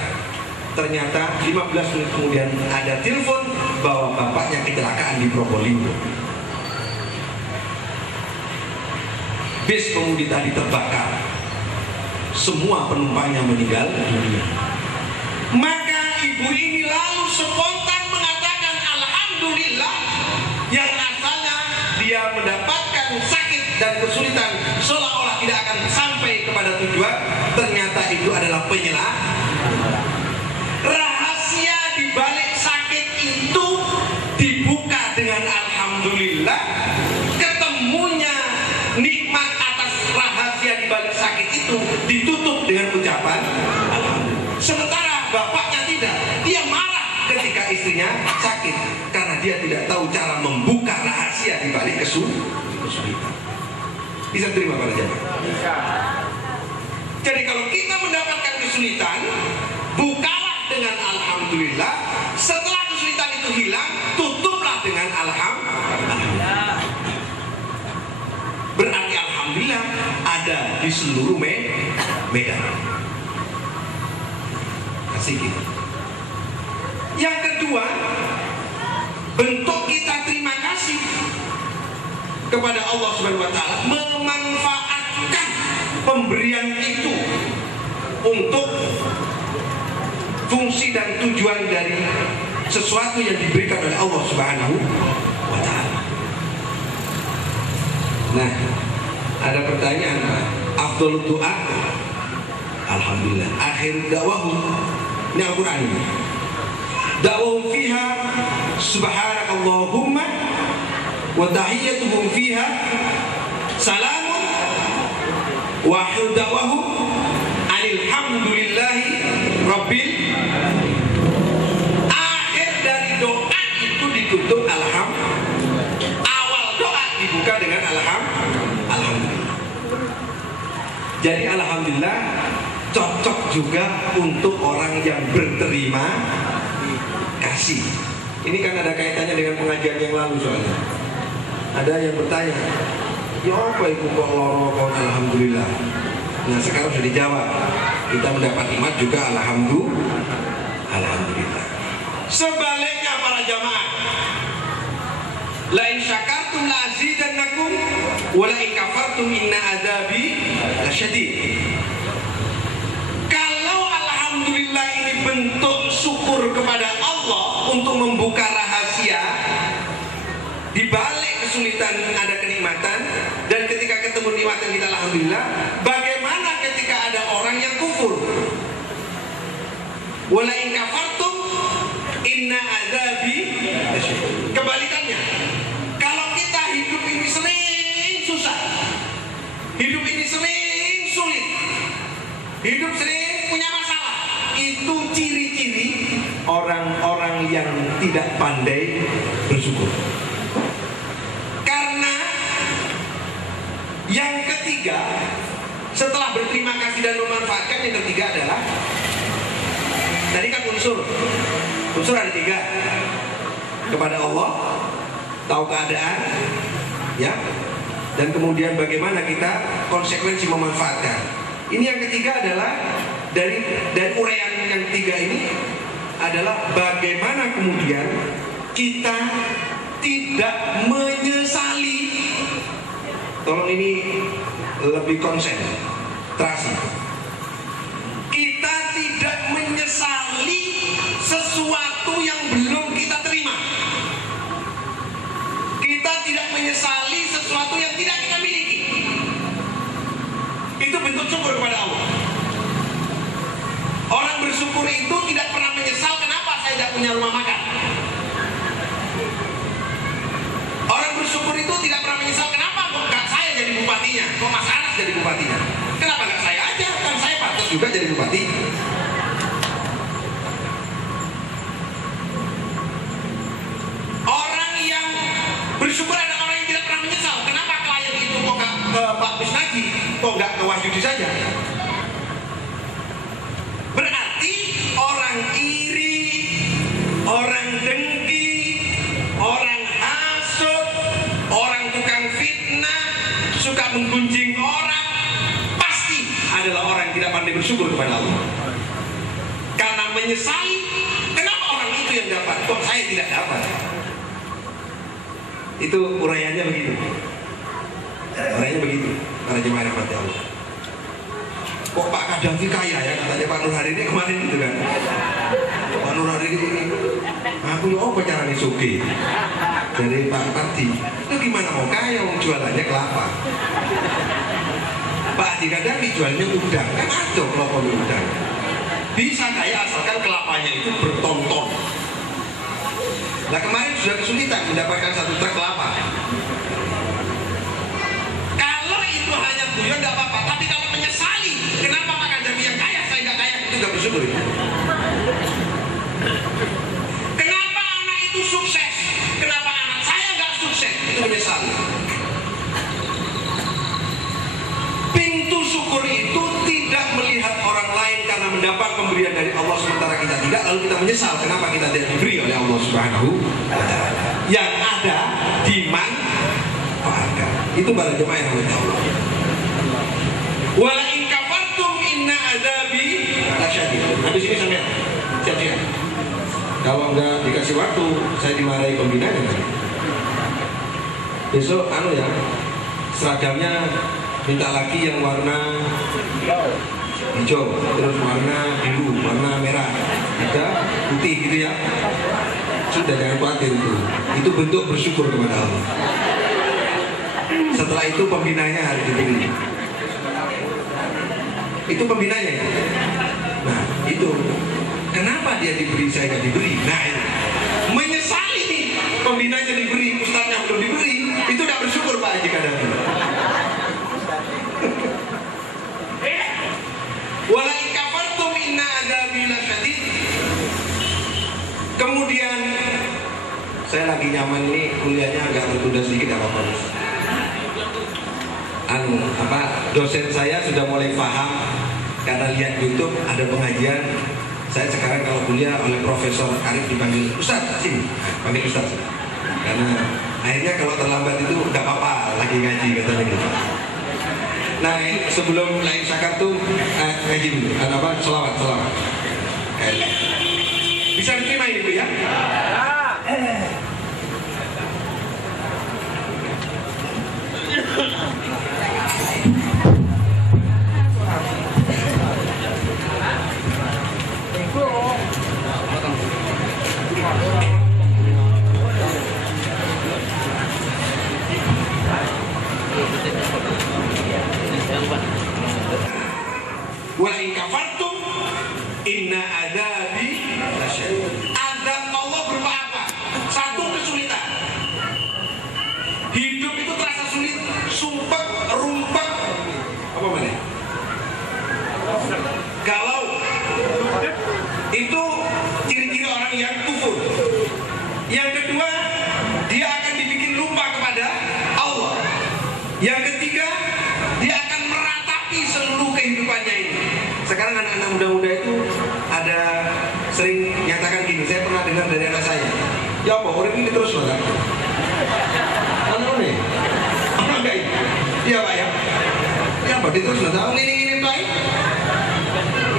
Ternyata 15 menit kemudian ada telepon bahwa bapaknya kecelakaan di Probolinggo. Bis pengemudi tadi terbakar. Semua penumpangnya meninggal dunia. Maka ibu ini lalu spontan mengatakan alhamdulillah, yang asalnya dia mendapatkan sakit dan kesulitan seolah-olah tidak akan sampai kepada tujuan, ternyata itu adalah penyelamat. Rahasia di balik sakit itu dibuka dengan alhamdulillah. Ketemunya nikmat atas rahasia di balik sakit itu ditutup dengan ucapan alhamdulillah. Sementara bapaknya tidak, dia marah ketika istrinya sakit karena dia tidak tahu cara membuka rahasia di balik kesulitan. Bisa terima para jamaah? Bisa. Jadi kalau kita mendapatkan kesulitan, bukalah dengan alhamdulillah. Setelah kesulitan itu hilang, tutuplah dengan alhamdulillah. Berarti alhamdulillah ada di seluruh medan. Kasih gitu. Yang kedua, bentuk kita terima kasih kepada Allah Subhanahu wa taala, memanfaatkan pemberian itu untuk fungsi dan tujuan dari sesuatu yang diberikan oleh Allah Subhanahu wa taala. Nah, ada pertanyaan, afdhalud doa alhamdulillah, akhir dakwahum, ini Al-Quran ini, dakwahum fiha subhanakallahumma wa tahiyyatuhum fiha salamun wa dakwahum alhamdulillahi rabbil. Akhir dari doa itu ditutup alhamdulillah, awal doa dibuka dengan alhamdulillah. Jadi alhamdulillah cocok juga untuk orang yang berterima kasih. Ini kan ada kaitannya dengan pengajian yang lalu soalnya. Ada yang bertanya, ya apa itu kok loro kok alhamdulillah. Nah sekarang sudah dijawab. Kita mendapat nikmat juga alhamdulillah. Sebaliknya para jamaah, la in syakartum la azidannakum wa la in kafartum inna adzabi lasyadid. Kalau alhamdulillah ini bentuk syukur kepada Allah untuk membuka rahasia, di balik kesulitan ada kenikmatan, dan ketika ketemu nikmatan kita alhamdulillah. Bagaimana ketika ada orang yang kufur? Wala in kafartum inna adzabi lasyadid. Kebalikannya, kalau kita hidup ini sering susah, hidup ini sering sulit, hidup sering punya masalah, itu ciri-ciri orang-orang yang tidak pandai bersyukur. Karena yang ketiga, setelah berterima kasih dan memanfaatkan, yang ketiga adalah, tadi kan unsur ada 3, kepada Allah, tahu keadaan, ya, dan kemudian bagaimana kita konsekuensi memanfaatkan. Ini yang ketiga adalah dari uraian yang 3 ini adalah bagaimana kemudian kita tidak menyesali. Tolong ini lebih konsentrasi. Kita tidak menyesali sesuatu yang belum kita terima. Kita tidak menyesali sesuatu yang tidak kita miliki. Itu bentuk syukur kepada Allah. Orang bersyukur itu tidak pernah menyesal kenapa saya tidak punya rumah makan. Orang bersyukur itu tidak pernah menyesal kenapa kok gak saya jadi bupatinya, kok Mas Anas jadi bupatinya. Kenapa gak saya aja, kan saya pantas juga jadi bupati. Orang yang bersyukur ada orang yang tidak pernah menyesal kenapa klien itu kok gak ke Pak Bisnadi, kok gak ke Wahyudi saja. bersyukur kepada Allah. Karena menyesali, kenapa orang itu yang dapat, kok saya tidak dapat? Itu uraiannya begitu. Uraiannya begitu, para jemaah rahmati Allah. Kok Pak Kadafi kaya ya, katanya Pak Nur Hariri kemarin gitu kan. Pak Nur Hariri ini, aku ya apa caranya suki? Dari Pak Kardi, itu gimana mau kaya, mau jualannya kelapa. Pak Haji Kadafi jualnya udang, kan ada kelapa udang. Bisa kaya asalkan kelapanya itu bertonton. Nah kemarin sudah kesulitan mendapatkan 1 truk kelapa. Kalau itu hanya guyon tidak apa-apa, tapi kalau menyesali, kenapa Pak Kadafi yang kaya, saya nggak kaya, itu nggak bersyukur. Kenapa anak itu sukses, kenapa anak saya nggak sukses, itu menyesali. Pintu syukur itu tidak melihat orang lain karena mendapat pemberian dari Allah sementara kita tidak, lalu kita menyesal kenapa kita tidak diberi oleh Allah Subhanahu wa Ta'ala. Yang ada dimanfaatkan. Itu para jemaah yang Allah. Wala in kafartum inna azabi lasyadid. Habis ini sampai siap-siap. Kalau enggak dikasih waktu, saya dimarahi pembinanya. Besok ya, seragamnya minta lagi yang warna hijau, terus warna biru, warna merah, ada putih gitu ya. Sudah, jangan khawatir itu bentuk bersyukur kepada Allah. Setelah itu pembinanya harus diberi. Itu pembinanya ya. Nah itu kenapa dia diberi, saya nggak diberi. Nah itu menyesali pembinanya diberi, ustadznya belum diberi, itu tidak bersyukur Pak Haji Kadafi. Wala in kafartum inna adzabi lasyadid. Kemudian saya lagi nyaman ini, kuliahnya agak tertunda sedikit, apa-apa. Dosen saya sudah mulai paham karena lihat YouTube ada pengajian. Saya sekarang kalau kuliah oleh Profesor Arif dipanggil Ustaz, sini, panggil Ustaz. Karena akhirnya kalau terlambat itu nggak apa-apa, lagi ngaji katanya gitu. Nah sebelum lain syakar tuh ngaji dulu, selawat. Bisa diterima ini Bu ya? Wa in kafartum inna adzabi lasyadid. Azab Allah berupa apa? Satu, kesulitan. Hidup itu terasa sulit, sumpek, rumpek, apa mana? Galau. Itu ciri-ciri orang yang kufur. Yang kedua, dia akan dibikin lupa kepada Allah. Yang ketiga, dia akan meratapi seluruh kehidupannya ini. Sekarang anak-anak muda-muda itu ada sering nyatakan gini, saya pernah dengar dari anak saya. Ya apa, orang ini terus loh kan? Anak ini? Apa enggak ini? Iya Pak ya? Ya apa, dia terus loh, tahu ini baik?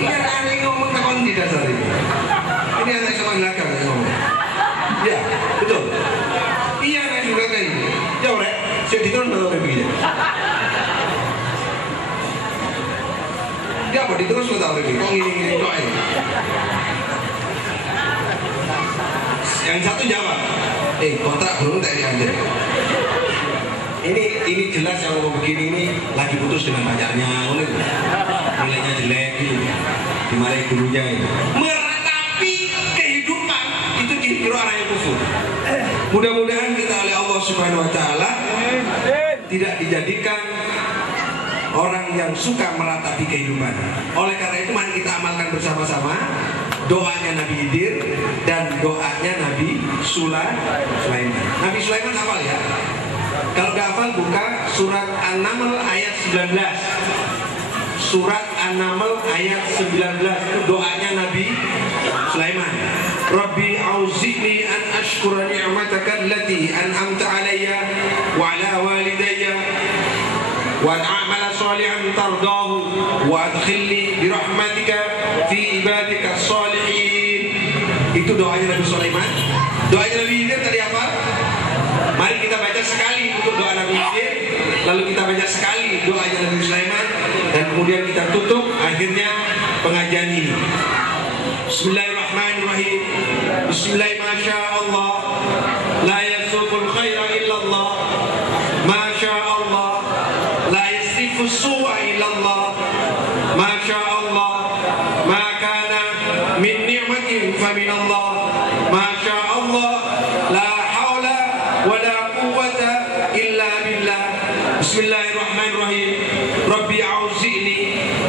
Iya aneh ngomong takon di dasar ini. Ini anak sama belakang ngomong. Ya, betul. Iya anak juga kayak ini. Ya orang, saya diterus loh begini. Dia apa diterus lo tahu lagi, kok gini kok ini. Yang satu jawab, kontrak belum tak diambil. Ini jelas yang mau begini ini lagi putus dengan pacarnya, nilainya jelek gitu, dimarahi gurunya itu. Meratapi kehidupan itu ciri orang yang kufur. Mudah-mudahan kita oleh Allah Subhanahu Wa Taala tidak dijadikan orang yang suka meratapi kehidupan. Oleh karena itu mari kita amalkan bersama-sama doanya Nabi Khidir dan doanya Nabi Sulaiman. Nabi Sulaiman hafal ya? Kalau nggak hafal buka surat An-Naml ayat 19. Surat An-Naml ayat 19 itu doanya Nabi Sulaiman. Rabbi auzi'ni an ashkura ni'mataka allati an'amta alayya wa ala walidayya wa a'mala shalihan tardahu wa adkhilni birahmatika fi ibadika sholihin. Itu doanya Nabi Sulaiman. Doanya Nabi Khidir tadi apa? Mari kita baca sekali untuk doa Nabi Khidir, lalu kita baca sekali doanya Nabi Sulaiman, dan kemudian kita tutup akhirnya pengajian ini. Bismillahirrahmanirrahim. Bismillah, masya Allah, la yasuqul khaira illallah, masya Allah, la yasifu su'a illallah, masya Allah, ma kana min ni'matin fa min Allah, masya Allah, la hawla wa la quwwata illa billah. Bismillahirrahmanirrahim. Rabbi a'udzini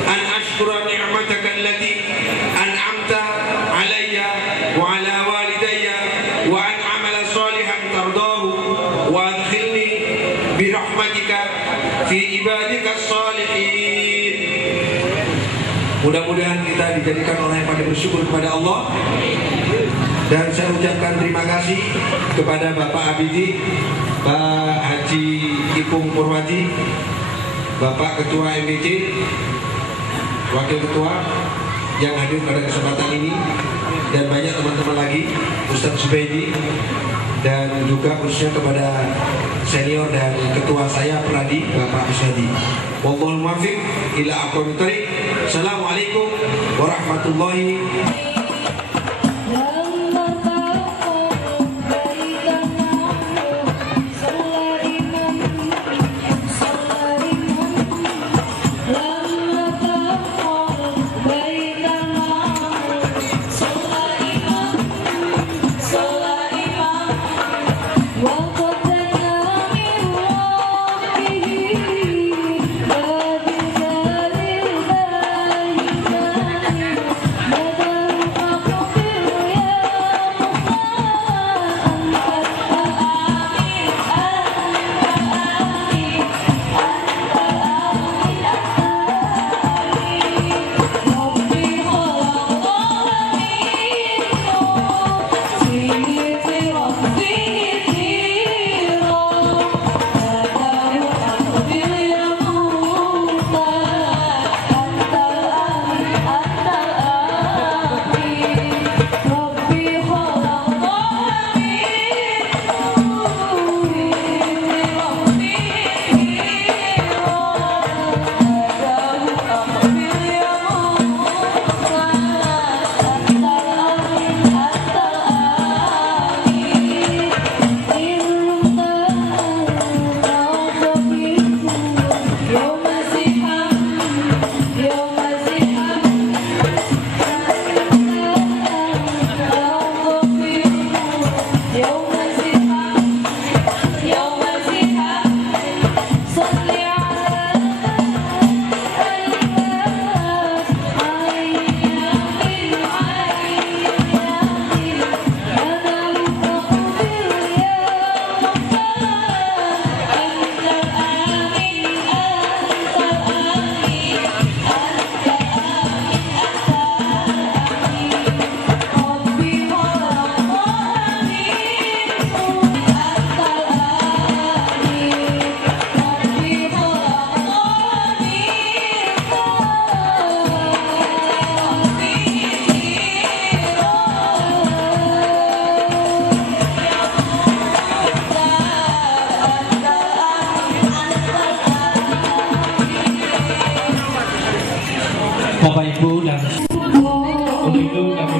an ashkura ni'mataka allati an'amta alayya wa ala walidayya wa an amala salihan tardahu wa adkhilni birahmatika fi ibadika sholihin. Mudah-mudahan kita dijadikan orang yang pandai bersyukur kepada Allah. Dan saya ucapkan terima kasih kepada Bapak Abidi, Pak Haji Ipung Purwadi, Bapak Ketua MBC, Wakil Ketua yang hadir pada kesempatan ini, dan banyak teman-teman lagi, Ustadz Zubaidi, dan juga khususnya kepada senior dan ketua saya Pradi, Bapak Asyadi. Wallahul muwaffiq ila aqwamit thoriq. Assalamualaikum warahmatullahi wabarakatuh. Bapak Ibu, dan untuk itu kami